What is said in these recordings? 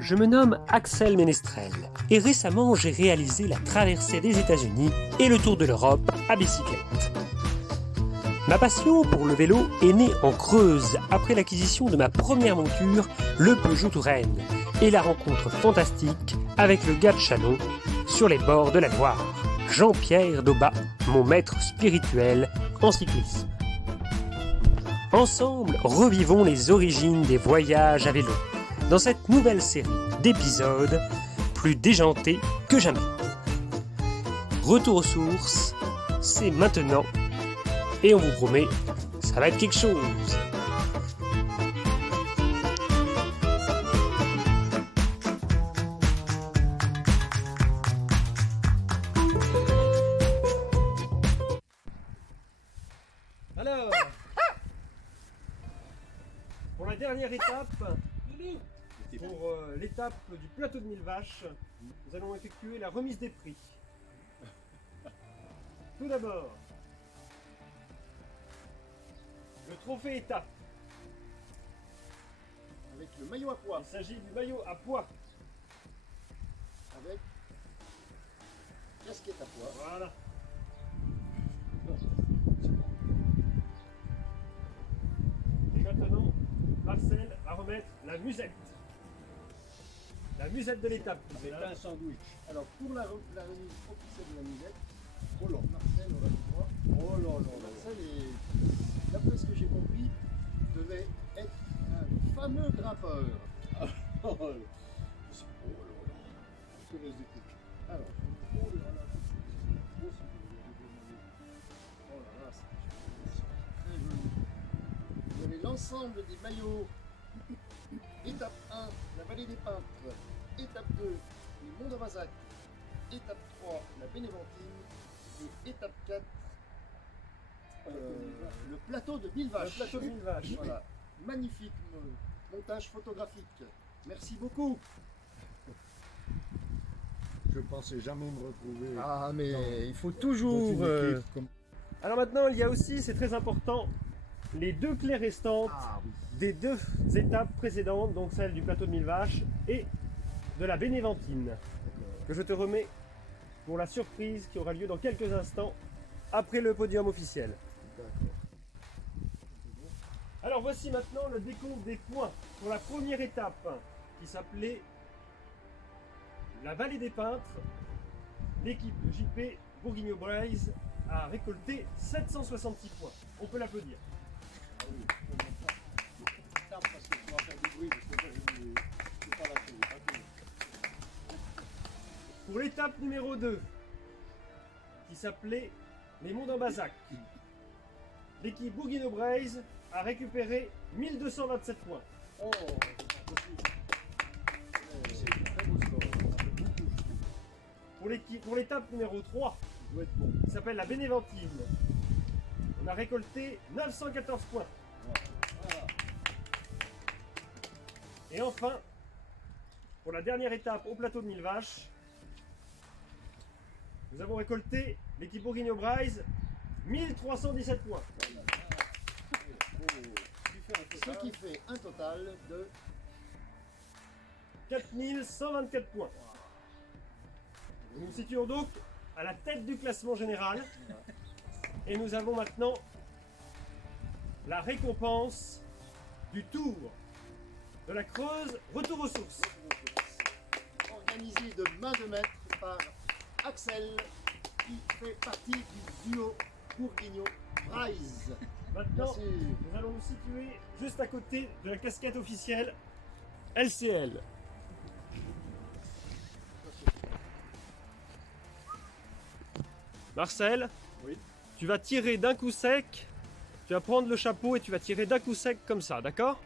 Je me nomme Axel Ménestrel et récemment j'ai réalisé la traversée des États-Unis et le tour de l'Europe à bicyclette. Ma passion pour le vélo est née en Creuse après l'acquisition de ma première monture, le Peugeot Touraine, et la rencontre fantastique avec le gars de Chalon sur les bords de la Loire, Jean-Pierre Daubat, mon maître spirituel en cyclisme. Ensemble, revivons les origines des voyages à vélo dans cette nouvelle série d'épisodes plus déjantés que jamais. Retour aux sources, c'est maintenant et on vous promet, ça va être quelque chose. Alors, pour la dernière étape, pour l'étape du plateau de Mille Vaches, nous allons effectuer la remise des prix. Tout d'abord, le trophée étape. Avec le maillot à pois. Il s'agit du maillot à pois. Avec casquette à pois. Voilà. Et maintenant, Marcel va remettre la musette. La musette de l'étape. Avec un sandwich. Alors pour la remise officielle de la musette, oh là, Marcel aura le droit. Oh là là, Marcel est, d'après ce que j'ai compris, devait être un fameux grimpeur. Oh là là, que les écoutes. Alors, oh là là, oh là là, c'est très joli. Vous avez l'ensemble des maillots. Étape 1, la vallée des Peintres. Étape 2, les monts d'Amazac. Étape 3, la Bénéventine. Et étape 4, le plateau de Mille Vaches. Le plateau de Mille Vaches. Voilà. Magnifique montage photographique. Merci beaucoup. Je pensais jamais me retrouver. Ah, mais dans- il faut dans toujours. une équipe comme- Alors maintenant, il y a aussi, c'est très important, les deux clés restantes Ah oui. des deux étapes précédentes, donc celle du plateau de Mille Vaches et de la Bénéventine, que je te remets pour la surprise qui aura lieu dans quelques instants après le podium officiel. D'accord. Alors voici maintenant le décompte des points pour la première étape qui s'appelait la Vallée des Peintres. L'équipe de JP Bourguignon-Braise a récolté 766 points. On peut l'applaudir. Ah oui. Tape parce que tu vas faire du bruit, parce que moi je ne peux pas lâcher. Attends. Pour l'étape numéro 2 qui s'appelait les Monts d'Ambazac, l'équipe Bourguignon-Braise a récupéré 1227 points. Oh, c'est pas possible. C'est un très beau score. Ça fait beaucoup. Pour l'étape numéro 3 Ça doit être bon. qui s'appelle la Bénéventine, on a récolté 914 points. Voilà. Et enfin, pour la dernière étape au plateau de Mille Vaches, nous avons récolté l'équipe Bourguignon-Braise 1317 points. Ce qui fait un total de 4124 points. Nous nous situons donc à la tête du classement général. Et nous avons maintenant la récompense du Tour de la Creuse, retour aux sources. organisé de main de maître par Axel, qui fait partie du duo Bourguignon-Braise. Maintenant, Merci. nous allons nous situer juste à côté de la casquette officielle LCL. Marcel, Oui. tu vas tirer d'un coup sec, tu vas prendre le chapeau et tu vas tirer d'un coup sec comme ça, d'accord?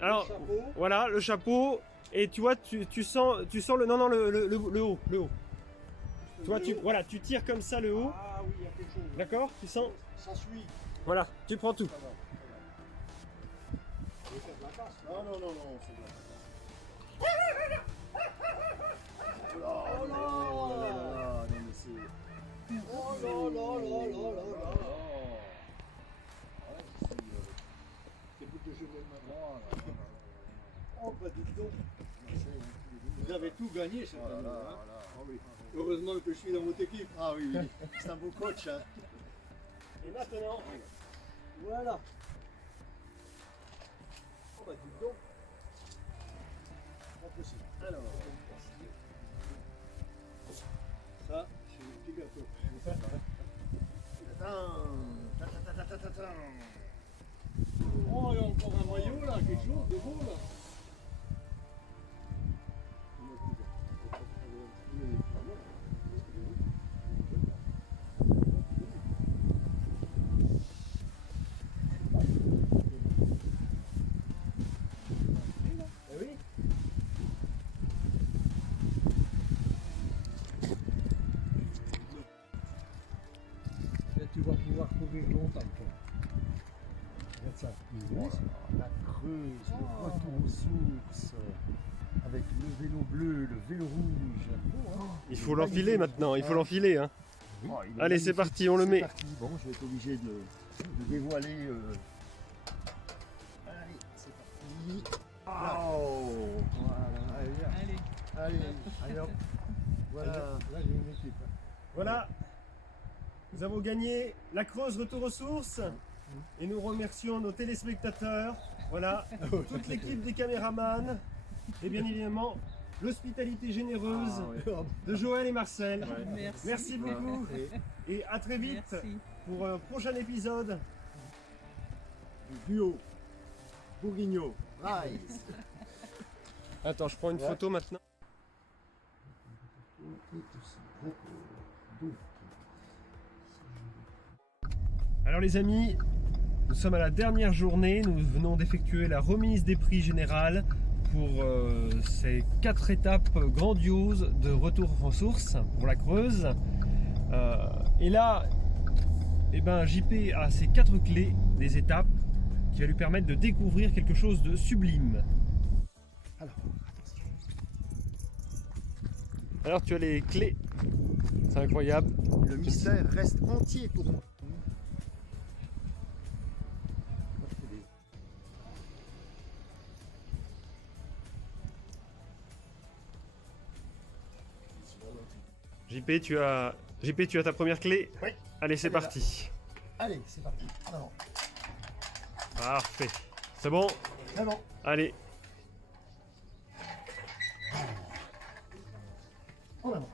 Alors, chapeau. voilà, le chapeau, et tu vois, tu sens le... Non, non, le haut, le haut. Tu vois, voilà, tu tires comme ça le haut, Ah oui, il y a quelque chose. d'accord? Tu sens? Ça suit. Voilà, tu prends tout. Ça va. Je vais faire de la casse. Non, non, non, non, c'est de la casse. Oh là là, non mais c'est... Oh là là là là là là. C'est boucle de jeu de maintenant. Oh bah dites donc, vous avez tout gagné cette année. Voilà, Hein. voilà. Ah oui. Heureusement que je suis dans votre équipe. Ah oui, oui. C'est un beau coach. Hein. Et maintenant, Voilà. Oh bah dites donc. Pas possible. Alors, Ça, c'est le petit gâteau. Oh, il y a encore un maillot là, quelque chose de beau là. eh oui. Et tu vas pouvoir courir longtemps, toi. Regarde ça. La Creuse, le retour aux sources. Avec le vélo bleu, le vélo rouge. Il faut l'enfiler maintenant, il faut l'enfiler. Hein. Oui. Allez, c'est parti, on le met. C'est parti. Bon, je vais être obligé de dévoiler. allez, c'est parti. Oh voilà, allez, viens. Allez, Allez, hop. voilà. Là, j'ai une équipe. Voilà, nous avons gagné la Creuse Retour aux Sources et nous remercions nos téléspectateurs, voilà, toute l'équipe des caméramans et bien évidemment l'hospitalité généreuse de Joël et Marcel. Merci beaucoup et à très vite pour un prochain épisode. Du duo. Bourguignon. Rise. Attends, je prends une photo maintenant. Alors les amis, nous sommes à la dernière journée, nous venons d'effectuer la remise des prix générales pour ces 4 étapes grandioses de retour en source pour la Creuse. Et là, eh ben, JP a ces 4 clés des étapes qui va lui permettre de découvrir quelque chose de sublime. Alors, attention. Alors tu as les clés, c'est incroyable. Le mystère reste entier pour moi. JP, tu as ta première clé. Oui. Allez, c'est Elle est là. parti. Allez, c'est parti. En avant. Parfait. C'est bon? En avant. Allez. En avant.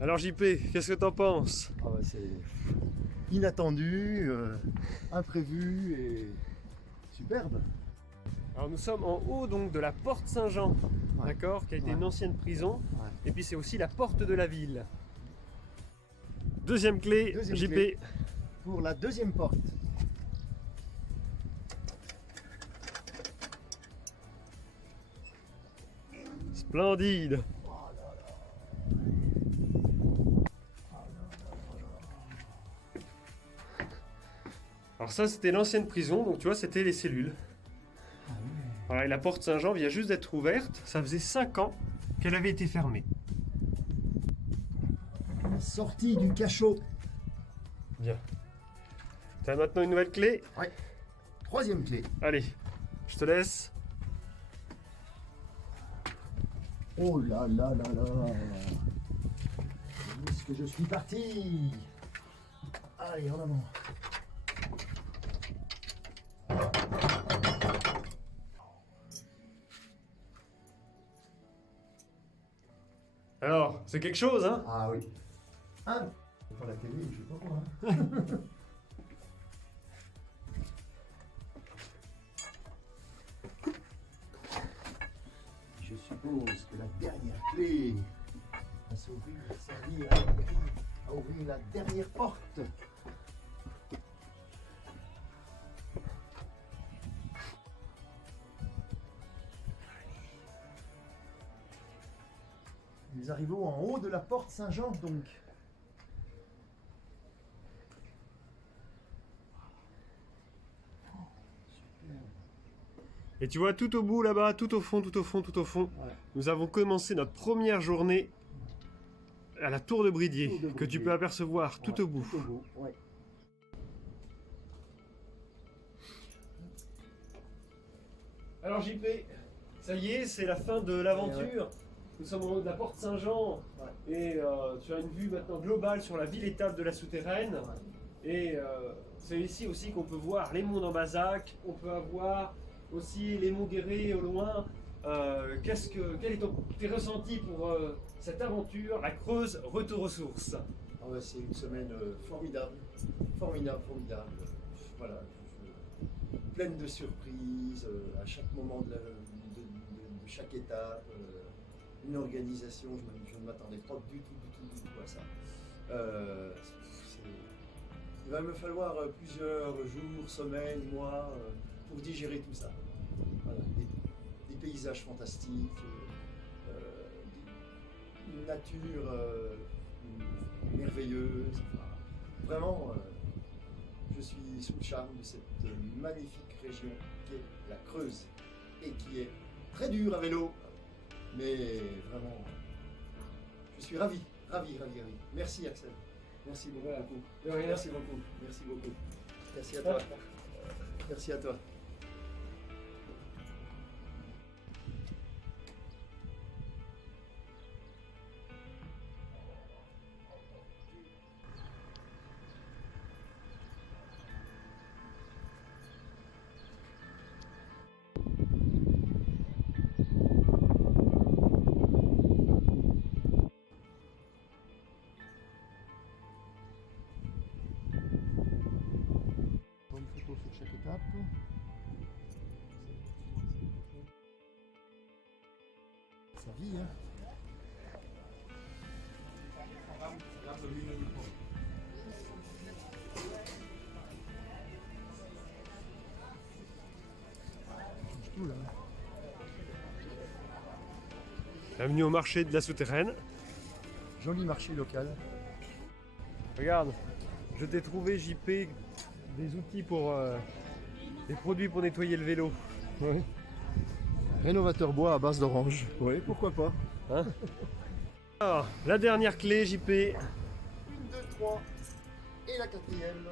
Alors JP, qu'est-ce que t'en penses? Ah bah, c'est inattendu, imprévu et superbe. Alors nous sommes en haut donc de la porte Saint-Jean, Ouais. d'accord, qui a été Ouais. une ancienne prison. Ouais. Et puis c'est aussi la porte de la ville. Deuxième clé, Deuxième JP. clé. Pour la deuxième porte. Splendide. Alors ça c'était l'ancienne prison, donc tu vois c'était les cellules. Voilà, et la porte Saint-Jean vient juste d'être ouverte, ça faisait 5 ans qu'elle avait été fermée. Sortie du cachot. Bien. Tu as maintenant une nouvelle clé? Ouais. Troisième clé. Allez, je te laisse. Oh là là là là. Où est-ce que je suis parti? Allez, en avant. Alors, c'est quelque chose, hein? Ah oui. Ah, c'est pas la télé, je sais pas quoi. Hein. Je suppose que la dernière clé va servir à ouvrir la dernière porte. Nous arrivons en haut de la porte Saint-Jean donc. Et tu vois, tout au bout là-bas, tout au fond, Ouais. nous avons commencé notre première journée à la tour de Bridier, Tour de que tu Bridier. peux apercevoir tout Ouais, au bout. Tout au bout, ouais. Alors JP, ça y est, c'est la fin de l'aventure. Nous sommes au haut de la porte Saint-Jean et tu as une vue maintenant globale sur la ville-étape de la souterraine. Et c'est ici aussi qu'on peut voir les monts d'Ambazac, on peut avoir aussi les monts Guéret au loin. Quel est tes ressentis pour cette aventure, la Creuse, retour aux sources? Ah ouais, c'est une semaine formidable, formidable. Voilà, pleine de surprises à chaque moment de chaque étape. Une organisation, je ne m'attendais pas du tout à ça. Il va me falloir plusieurs jours, semaines, mois pour digérer tout ça. Voilà, des paysages fantastiques, une nature merveilleuse. Enfin, vraiment, je suis sous le charme de cette magnifique région qui est la Creuse et qui est très dure à vélo, mais vraiment, je suis ravi. Merci Axel. Merci beaucoup. Merci beaucoup. Merci à toi. Merci à toi. Bonne photo sur chaque étape. Ça vit, hein. Change tout là. Bienvenue au marché de la souterraine. Joli marché local. Regarde, je t'ai trouvé JP des outils pour des produits pour nettoyer le vélo. Oui. Rénovateur bois à base d'orange. Oui, pourquoi pas. Alors, la dernière clé JP. 1, 2, 3 et la quatrième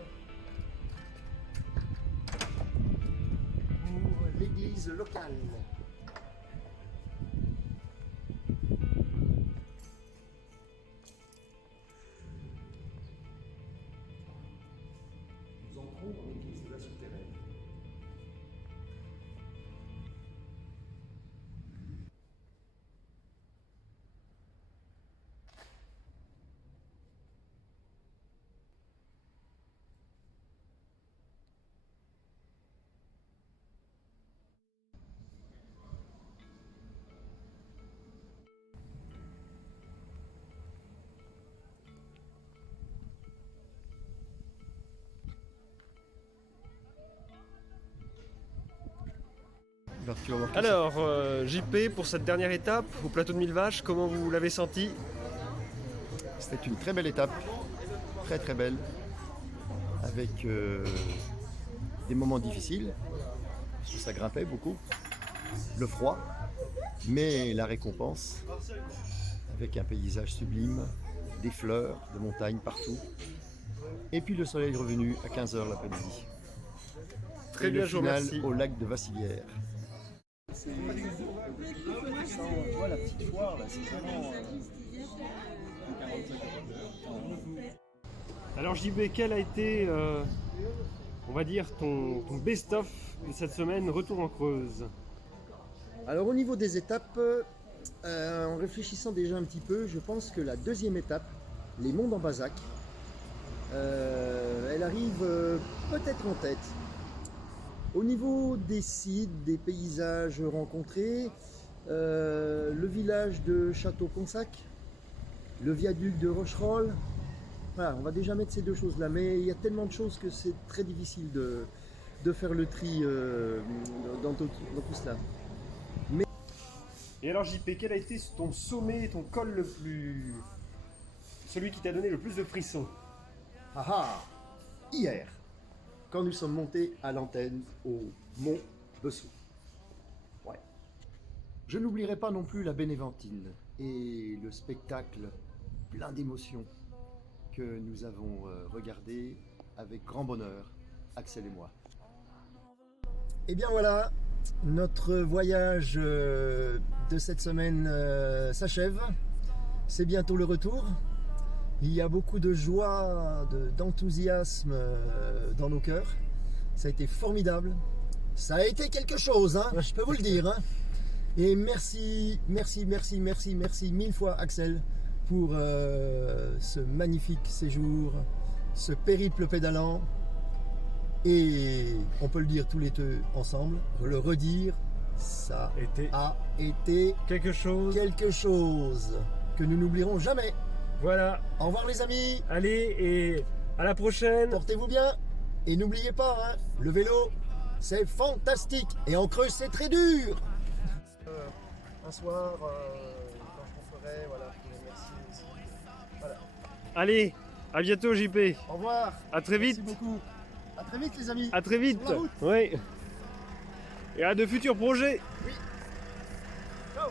pour l'église locale. Nous entrons dans l'église de la souterraine. Alors, JP, pour cette dernière étape, au plateau de 1000 vaches, comment vous l'avez senti? C'était une très belle étape, très belle, avec des moments difficiles, parce que ça grimpait beaucoup, le froid, mais la récompense, avec un paysage sublime, des fleurs, des montagnes partout, et puis le soleil revenu à 15h l'après-midi. Très Et bien, le je vous final remercie. au lac de Vassilières. La petite foire là, c'est vraiment. Alors JB, quel a été, on va dire, ton best-of de cette semaine, retour en Creuse? Alors au niveau des étapes, en réfléchissant déjà un petit peu, je pense que la deuxième étape, les monts d'Ambazac, elle arrive peut-être en tête. Au niveau des sites, des paysages rencontrés, le village de Château-Ponsac, le viaduc de Rocherolles, voilà, on va déjà mettre ces deux choses-là, mais il y a tellement de choses que c'est très difficile de faire le tri dans tout cela. Et alors JP, quel a été ton sommet, ton col le plus... celui qui t'a donné le plus de frissons? Ah ah, hier, quand nous sommes montés à l'antenne au Mont Bessou. Je n'oublierai pas non plus la Bénéventine et le spectacle plein d'émotions que nous avons regardé avec grand bonheur, Axel et moi. Et bien voilà, notre voyage de cette semaine s'achève. C'est bientôt le retour. Il y a beaucoup de joie, d'enthousiasme dans nos cœurs. Ça a été formidable. Ça a été quelque chose, hein, je peux vous le dire. Hein. Et merci mille fois Axel pour ce magnifique séjour, ce périple pédalant. Et on peut le dire tous les deux ensemble, le redire, ça a été quelque chose que nous n'oublierons jamais. Voilà. Au revoir les amis. Allez, et à la prochaine. Portez-vous bien. Et n'oubliez pas, hein, le vélo, c'est fantastique. Et en Creuse, c'est très dur. Un soir, quand je rentrerai, voilà, merci aussi. Voilà. Allez, à bientôt JP. Au revoir. À très vite. Merci beaucoup. À très vite les amis. À très vite. Sur la route. Oui. Et à de futurs projets. Oui. Ciao.